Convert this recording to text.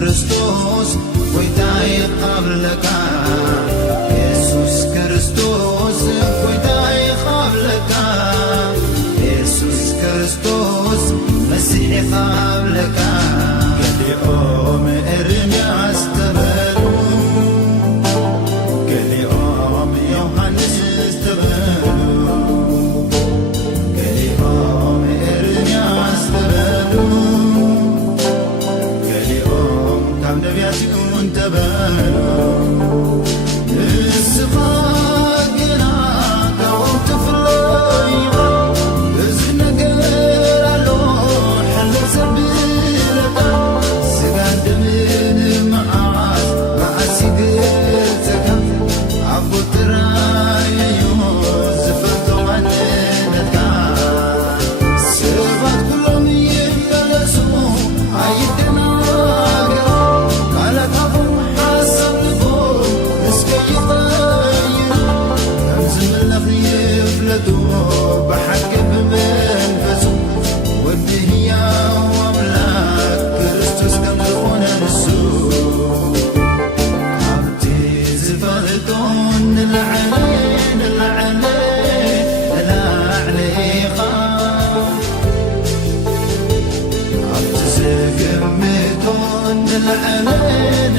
ክርስቶስ ጎይታ ይኻብለካ ኢየሱስ ክርስቶስ ጎይታ ይኻብለካ ኢየሱስ ክርስቶስ መሲሕ ይኻብለካ ገሊኦም ኤርምያስ ተበሉ ገሊኦም ዮሐንስ ተበሉ ገሊኦም ኤርምያስ ተበሉ ነቢያት ይኩን ተበሉ ንስኻ ግና ካብኦም ትፍለይኻ ብዙሕ ነገር ኣሎ ሕልፍ ዘብለካ ስጋን ደምን መዓዝ ይግልፀካ ኣቦ ጥራይ እዩ ዝፈልጦ ማንነትካ ሰባት ኩሎም ይመለሱ بحق بمنفسه وبه واملاك كريستوس كم تكون السوق عبتي زفرتون العلين لا عليقا عبتي زكمتون العلين